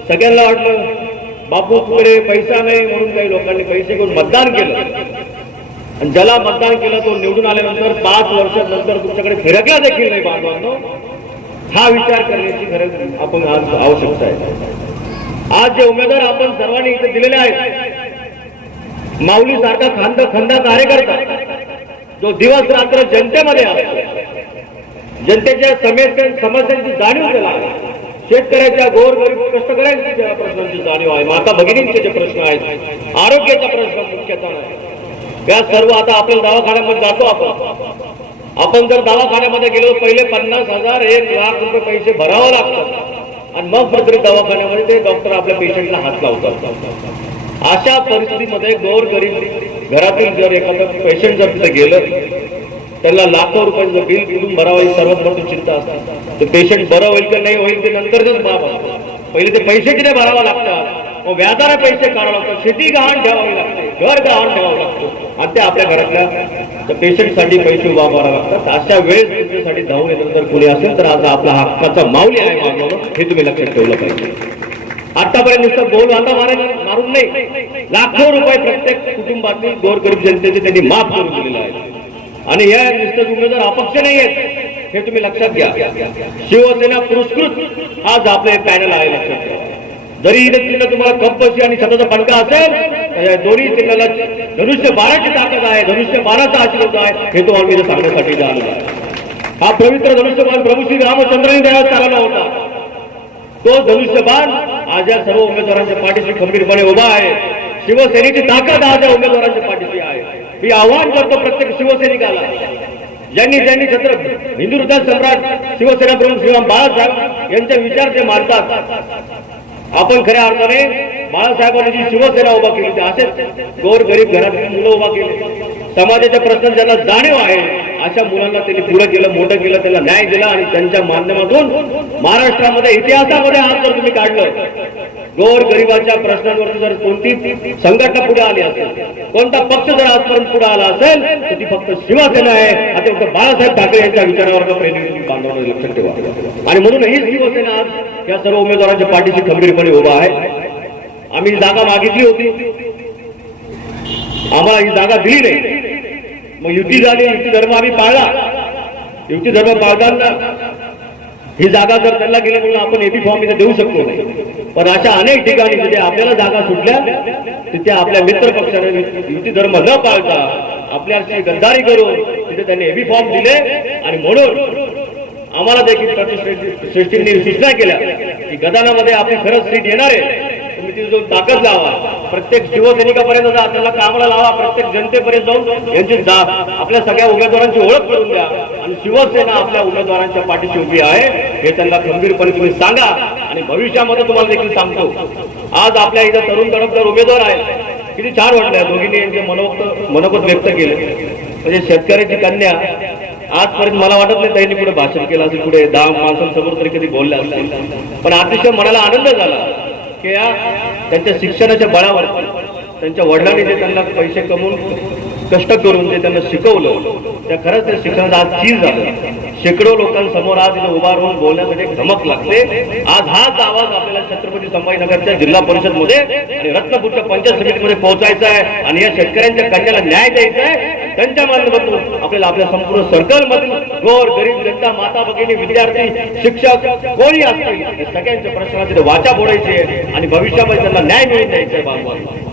सगळ्यांना वाटलं बापूकडे पैसा नाही म्हणून काही लोकांनी पैसे घेऊन मतदान केलं. आणि ज्याला मतदान केलं तो निवडून आल्यानंतर 5 वर्षानंतर तुमच्याकडे फिरकला देखील नाही बांधवांनो, हा विचार करण्याची गरज आपण आज आवश्यकता आहे. आज जे उमेदवार आपण सर्वांनी इथे दिलेले आहेत, माऊली सारखा खंदा कार्यकर्ता जो दिवस रात्र जनतेमध्ये असतो, जनतेच्या समस्यांची जाणीव त्याला आहे, शेतकऱ्याच्या गोरगरीब कष्टकऱ्यांची ज्या प्रश्नांची जाणीव आहे, माता भगिनींचे जे प्रश्न आहेत, आरोग्याचा प्रश्न मुख्यतः आहे. या सर्व आता आपण दवाखान्यामध्ये जातो. आपण जर दवाखान्यामध्ये गेलो पहिले 50,000 1 लाख रुपये पैसे भरावं लागतात आणि मग प्रत्येक दवाखान्यामध्ये ते डॉक्टर आपल्या पेशंटला हात लावतात. अशा परिस्थितीमध्ये गोरगरीब घरातील जर एखादं पेशंट जर तिथे गेलं, त्याला लाखो रुपयाचं बिल कुठून भरावं ही सर्वात मोठी चिंता असते. ते पेशंट बरं होईल की नाही होईल ते नंतरच बाब असतो. पहिले ते पैसे किती भरावा लागतात, मग व्याजाला पैसे काढावं लागतात, शेती गहाण ठेवावी लागते, घर गहाण ठेवावं लागतं आणि ते आपल्या घरातल्या पेशंटसाठी पैसे उभा करावे लागतात. अशा वेळेस तुमच्यासाठी धावून येतं जर कोणी असेल तर आज आपला हक्काचा माऊली आहे मानव, हे तुम्ही लक्षात ठेवलं पाहिजे. आतापर्यंत नुसतं बोल आता मारून नाही, लाखो रुपये प्रत्येक कुटुंबातील गोरगरीब जनतेचे त्यांनी माफ करून दिलेलं आहे. आणि या नुसतं उमेदवार अपक्ष नाही आहेत हे तुम्ही लक्षात घ्या. शिवसेना पुरस्कृत आज आपले पॅनल आहे, लक्षात घ्या. जरी इथे चिन्ह तुम्हाला कंपशी आणि छताचा फडका असेल, दोन्ही चिन्हाला धनुष्य 12ची ताकद आहे, धनुष्य 12चा आशीर्वाद आहे, हे तो आम्ही सांगण्यासाठी आलेला आहे. हा पवित्र धनुष्यबाण प्रभू श्री रामचंद्रांनी त्यावेळेस चालवला होता. तो धनुष्यबाण आज या सर्व उमेदवारांच्या पाठीशी खंबीरपणे उभा आहे. शिवसेनेची ताकद आज या उमेदवारांच्या पाठीशी आहे. मी आव्हान करतो प्रत्येक शिवसैनिकाला, ज्यांनी हिंदू हृदय सम्राट शिवसेना प्रमुख श्रीराम बाळासाहेब यांचे विचार जे मांडतात, आपण खऱ्या अर्थाने बाळासाहेबांनी जी शिवसेना उभा केली होती, असेच गोरगरीब घरातील मुलं उभा केली. समाजाच्या प्रश्न ज्यांना जाणीव आहे अशा मुलांना त्यांनी पुढे केलं, मोठं केलं, त्यांना न्याय दिला आणि त्यांच्या माध्यमातून महाराष्ट्रामध्ये इतिहासामध्ये आज जर तुम्ही काढलं, गोरगरिबाच्या प्रश्नांवरती जर कोणती संघटना पुढे आली असेल, कोणता पक्ष जर आजपर्यंत पुढे आला असेल तर ती फक्त शिवसेना आहे. आता फक्त बाळासाहेब ठाकरे यांच्या विचारावर प्रेरित बांधवांना लक्षात ठेवा. आणि म्हणून ही शिवसेना आज या सर्व उमेदवारांच्या पाठीशी खंबीरपणे उभा आहे. आम्ही जागा मागितली होती, आम्हाला ही जागा दिली नाही. मग युती झाली, युती धर्म आम्ही पाळला. युती धर्म पाळताना ही जागा जर त्यांना गेली म्हणून आपण एबी फॉर्म इथे देऊ शकतो नाही. पण अशा अनेक ठिकाणी जिथे आपल्याला जागा सुटल्या तिथे आपल्या मित्र पक्षाने युती धर्म न पाळता आपल्याशी गद्दारी करून तिथे त्यांनी एबी फॉर्म दिले. आणि म्हणून आम्हाला देखील प्रतिश्रेष्ठींनी सूचना केल्या की गदानामध्ये आपली खरंच सीट येणार आहे, तुम्ही तिथे जाऊन ताकद लावा, प्रत्येक शिवसैनिकापर्यंत जा, त्यांना कामाला लावा, प्रत्येक जनतेपर्यंत जाऊन यांची आपल्या सगळ्या उमेदवारांची ओळख करून द्या. आणि शिवसेना आपल्या उमेदवारांच्या पाठीशी उभी आहे हे त्यांना खंबीरपणे तुम्ही सांगा. आणि भविष्यामध्ये तुम्हाला देखील सांगतो, आज आपल्या इथं तरुण तडफदार उमेदवार आहे, किती छान वाटलं दोघींनी यांचे मनोगत व्यक्त केले. म्हणजे शेतकऱ्याची कन्या आजपर्यंत मला वाटत नाही त्यांनी पुढे भाषण केलं असेल, पुढे 10 माणसांसमोर तरी कधी बोलले असतील. पण अतिशय मनाला आनंद झाला की या त्यांच्या शिक्षणाच्या बळावर त्यांच्या वडिलांनी जे त्यांना पैसे कमवून कष्ट करून जे त्यांना शिकवलं, त्या खरंच त्या शिक्षणाचा आज चीज झालं. शेकडो लोकांसमोर आज इथे उभा राहून बोलण्यासाठी एक धमक लागते. आज हाच आवाज आपल्याला छत्रपती संभाजीनगरच्या जिल्हा परिषद मध्ये आणि रत्नपूरच्या पंचायत समितीमध्ये पोहोचायचा आहे. आणि या शेतकऱ्यांच्या कन्याला न्याय द्यायचा आहे. त्यांच्या माध्यमातून आपल्याला आपल्या संपूर्ण सर्कल मधील गोर गरीब जनता, माता भगिनी, विद्यार्थी, शिक्षक कोणी असतील या सगळ्यांच्या प्रश्नाची वाचा फोडायची आहे आणि भविष्यामध्ये त्यांना न्याय मिळून द्यायचा आहे. बांधवांना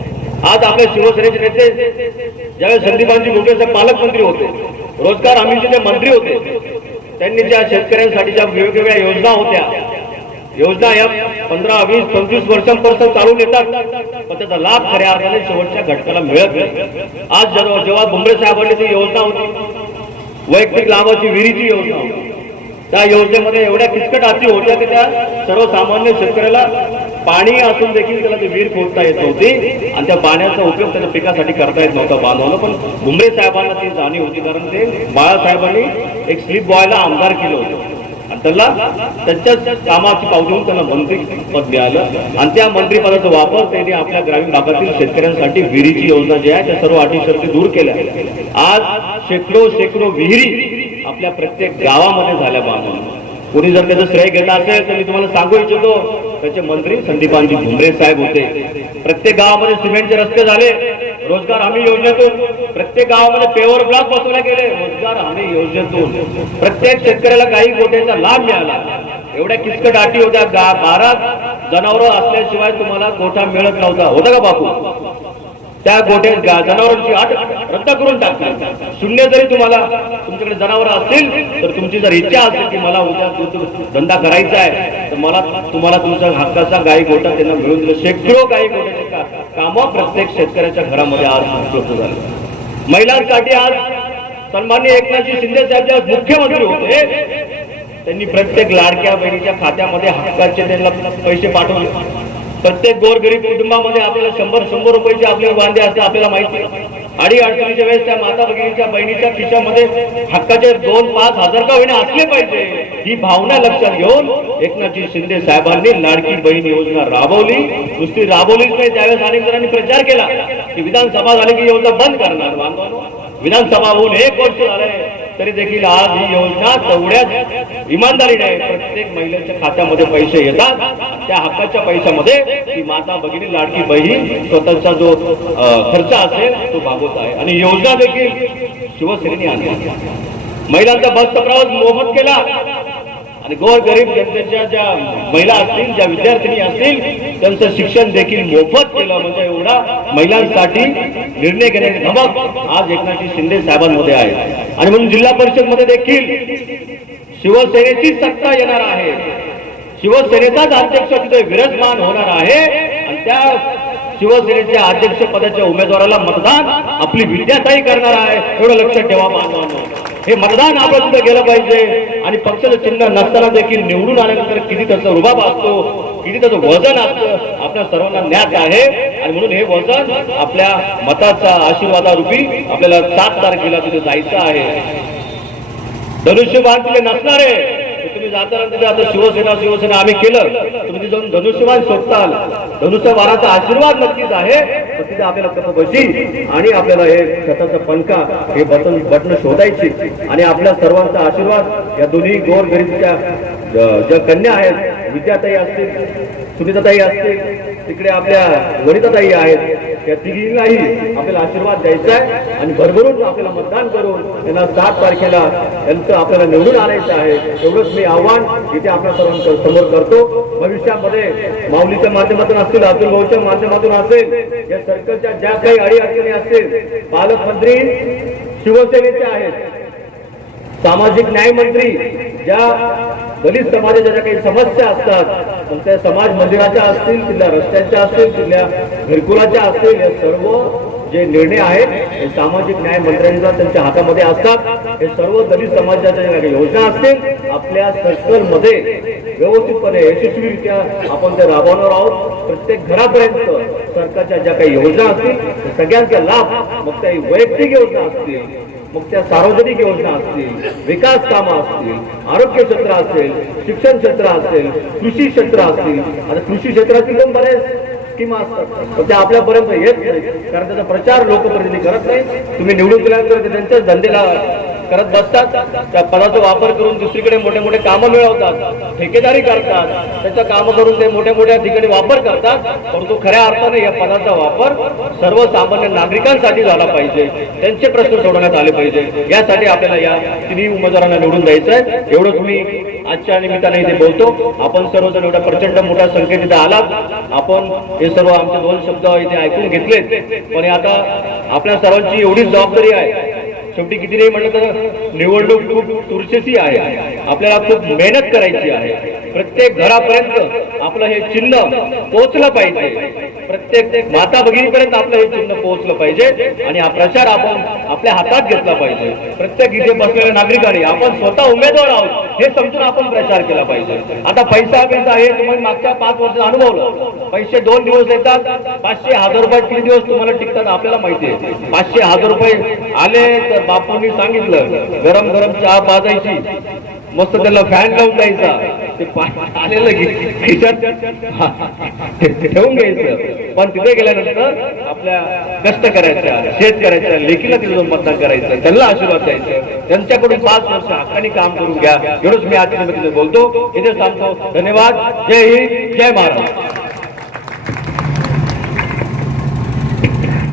आज आपल्या शिवसेनेचे नेते ज्यावेळेस संदीपानजी मुंडे साहेब पालकमंत्री होते, रोजगार हमीचे जे मंत्री होते, त्यांनी ज्या शेतकऱ्यांसाठी ज्या वेगवेगळ्या योजना होत्या, योजना या 15, 20, 25 वर्षांपासून चालून येतात, पण त्याचा लाभ खऱ्या अर्थाने शेवटच्या घटकाला मिळत नाही. आज जेव्हा भुमरे साहेबांनी ती योजना होती, वैयक्तिक लाभाची विहिरीची योजना होती, त्या योजनेमध्ये एवढ्या किचकट अटी होत्या की त्या सर्वसामान्य शेतकऱ्याला पाणी असून देखील त्याला ती विहीर खोदता येत नव्हती आणि त्या पाण्याचा उपयोग त्याच्या पिकासाठी करता येत नव्हता बांधवांना. पण भुमरे साहेबांना ती जाणीव होती, कारण ते बाळासाहेबांनी एक स्लिप बॉयला आमदार केलं होतं आणि त्याला त्यांच्याच कामाची पाव देऊन त्यांना मंत्रीपद मिळालं. आणि त्या मंत्रिपदाचा वापर त्यांनी आपल्या ग्रामीण भागातील शेतकऱ्यांसाठी विहिरीची योजना जी आहे त्या सर्व अटी शर्ती दूर केल्या. आज शेकडो विहिरी आपल्या प्रत्येक गावामध्ये झाल्या बांधवांना. कोणी जर त्याचं श्रेय घेत असेल तर मी तुम्हाला सांगू इच्छितो, त्याचे मंत्री संदीपानजी भुमरे साहेब होते. प्रत्येक गावामध्ये सिमेंटचे रस्ते झाले, रोजगार हमी योजनेतून प्रत्येक गावामध्ये पेवर ब्लॉक बसवले गेले, रोजगार हमी योजनेतून प्रत्येक शेतकऱ्याला काही कोटींचा लाभ मिळाला. एवढ्या किचकट अटी होत्या, 12 जनावरं असल्याशिवाय तुम्हाला कोटा मिळत नव्हता, होता का बापू? त्या गोठ्या जनावरांची अट रद्द करून टाकतात. शून्य जरी तुम्हाला तुमच्याकडे जनावर असतील तर तुमची जर इच्छा असेल की मला उद्या दूध धंदा करायचा आहे तर तुम्हाला तुमच्या हक्काचा गाई गोठा त्यांना मिळून दिलं. शेकडो गाई गोठ्याचे कामं प्रत्येक शेतकऱ्याच्या घरामध्ये आज उपलब्ध झाले. महिलांसाठी आज सन्माननीय एकनाथजी शिंदे साहेब जे मुख्यमंत्री होते त्यांनी प्रत्येक लाडक्या बहिणीच्या खात्यामध्ये हक्काचे त्यांना पैसे पाठवले. प्रत्येक गोरगरीब कुटुंबामध्ये आपल्याला 100 रुपयाचे आपले वांदे असते, आपल्याला माहिती. अडी अडचणीच्या वेळेस त्या माता भगिनीच्या बहिणीच्या खिशामध्ये हक्काचे 2-5 हजार का होईना असले पाहिजे, ही भावना लक्षात घेऊन एकनाथजी शिंदे साहेबांनी लाडकी बहीण योजना राबवली. नुसती राबवलीच नाही, त्यावेळेस अनेक जणांनी प्रचार केला की विधानसभा झाली की योजना बंद करणार. बांधवांनो, विधानसभा होऊन 1 वर्ष झालंय तरी देखील आज ही योजना तेवढ्याच इमानदारीने प्रत्येक महिलेच्या खात्यामध्ये पैसे येतात. त्या हक्काच्या पैशामध्ये ती माता भगिनी लाडकी बहीण स्वतःचा जो खर्च असेल तो भागवत आहे. आणि योजना देखील शिवसेनेने आणली. महिलांचा बसचा प्रवास मोफत केला आणि गोरगरीब जनतेच्या ज्या महिला असतील, ज्या विद्यार्थिनी असतील त्यांचं शिक्षण देखील मोफत केलं. म्हणजे एवढा महिलांसाठी निर्णय घेण्याची धमक आज एकनाथजी शिंदे साहेबांमध्ये आहे. आणि म्हणून जिल्हा परिषद मध्ये देखील शिवसेनेची सत्ता येणार आहे. शिवसेनेचाच अध्यक्ष तिथे विराजमान होणार आहे आणि त्या शिवसेनेच्या अध्यक्ष पदाच्या उमेदवाराला मतदान आपली विद्याताई करणार आहे. एवढं लक्षात ठेवा बांधवांनो. हे मतदान आपण तिथे गेलं पाहिजे आणि पक्षाचं चिन्ह नसताना देखील निवडून आल्यानंतर किती त्याचा रुबाब असतो, किती त्याचं वजन असतं आपल्या सर्वांना ज्ञात आहे. आणि म्हणून हे वजन आपल्या मताचा आशीर्वादारूपी आपल्याला 7 तारखेला तिथे जायचं आहे. धनुष्यबाण तिथे नसणार आहे. तुम्ही जाताना तिथे आता शिवसेना आम्ही केलं, तुम्ही तिथे जाऊन धनुष्यबाण शोधताल. धनुष्यबाणाचा आशीर्वाद नक्कीच आहे, पण तिथे आपल्याला कपबशी आणि आपल्याला हे छताचा पंखा हे बटन शोधायची आणि आपल्या सर्वांचा आशीर्वाद या दोन्ही गोरगरीबच्या ज्या कन्या आहेत, विद्याताई असतील, सुनीताताई असतील, तिकडे आपल्या वनिताताई आहेत, या तिघींनाही आपल्याला आशीर्वाद द्यायचा आहे आणि भरभरून आपल्याला मतदान करून त्यांना 7 तारखेला यांचं आपल्याला निवडून आणायचं आहे. एवढंच मी आव्हान इथे आपल्या सर्वांच्या समोर करतो. भविष्यामध्ये माऊलीच्या माध्यमातून असतील, अतुल भाऊच्या माध्यमातून असेल, या सर्कलच्या ज्या काही अडीअडचणी असतील, पालकमंत्री शिवसेनेचे आहेत, सामाजिक न्याय मंत्री ज्या दलित समाजाच्या ज्या काही समस्या असतात, मग त्या समाज मंदिराच्या असतील, तिथल्या रस्त्यांच्या असतील, तिथल्या घरकुलाच्या असतील, या सर्व जे निर्णय आहेत हे सामाजिक न्याय मंत्र्यांचा त्यांच्या हातामध्ये असतात. हे सर्व दलित समाजाच्या ज्या काही योजना असतील आपल्या सर्कलमध्ये व्यवस्थितपणे यशस्वीरित्या आपण ते राबवणार आहोत. प्रत्येक घरापर्यंत सरकारच्या ज्या काही योजना असतील सगळ्यांचा लाभ, मग त्या वैयक्तिक योजना असतील, मग त्या सार्वजनिक योजना असतील, विकास कामं असतील, आरोग्य क्षेत्र असेल, शिक्षण क्षेत्र असेल, कृषी क्षेत्र असतील. आता कृषी क्षेत्रातील पण बरेच स्कीमा असतात, पण त्या आपल्यापर्यंत येत नाही कारण त्याचा प्रचार लोकप्रतिनिधी करत नाही. तुम्ही निवडून दिल्यानंतर त्यांच्याच धंदेला करत बसतात, त्या पदाचा वापर करून दुसरीकडे मोठे मोठे कामं मिळवतात, ठेकेदारी करतात, त्याचं कामं करून ते मोठ्या मोठ्या ठिकाणी वापर करतात. परंतु खऱ्या अर्थाने या पदाचा वापर सर्वसामान्य नागरिकांसाठी झाला पाहिजे, त्यांचे प्रश्न सोडवण्यात आले पाहिजे. यासाठी आपल्याला या तिन्ही उमेदवारांना निवडून द्यायचं आहे. एवढंच मी आजच्या निमित्ताने इथे बोलतो. आपण सर्वजण एवढ्या प्रचंड मोठ्या संख्येने इथे आलात. आपण हे सर्व आमचे 2 शब्द इथे ऐकून घेतलेत, पण आता आपल्या सर्वांची एवढीच जबाबदारी आहे. शेवटी किती नाही म्हटलं तर निवडणूक खूप तुरशेची आहे, आपल्याला खूप मेहनत करायची आहे. प्रत्येक घरापर्यंत आपलं हे चिन्ह पोहोचलं पाहिजे, प्रत्येक माता भगिनीपर्यंत आपलं हे चिन्ह पोहोचलं पाहिजे आणि हा प्रचार आपण आपल्या हातात घेतला पाहिजे. प्रत्येक इथे बसलेल्या नागरिकांनी आपण स्वतः उमेदवार आहोत हे समजून आपण प्रचार केला पाहिजे. आता पैसा हे तुम्ही मागच्या 5 वर्षात अनुभवलं. पैसे 2 दिवस येतात, 500,000 रुपये किती दिवस तुम्हाला टिकतात आपल्याला माहिती आहे. 500,000 रुपये आले तर बापूंनी सांगितलं गरम गरम चहा पाजायची, मस्त त्याला फॅन लावून द्यायचा, ते आलेलं खिशात ठेवून घ्यायचं. पण तिथे गेल्यानंतर आपल्या कष्ट करायच्या, शेतकऱ्याच्या लेखीला तिथे जाऊन मतदान करायचं, त्यांना आशीर्वाद द्यायचं, त्यांच्याकडून 5 वर्ष हक्काने काम करून घ्या. एवढंच मी आजच्या निमित्ताने बोलतो, इथे सांगतो. धन्यवाद. जय हिंद, जय महाराष्ट्र.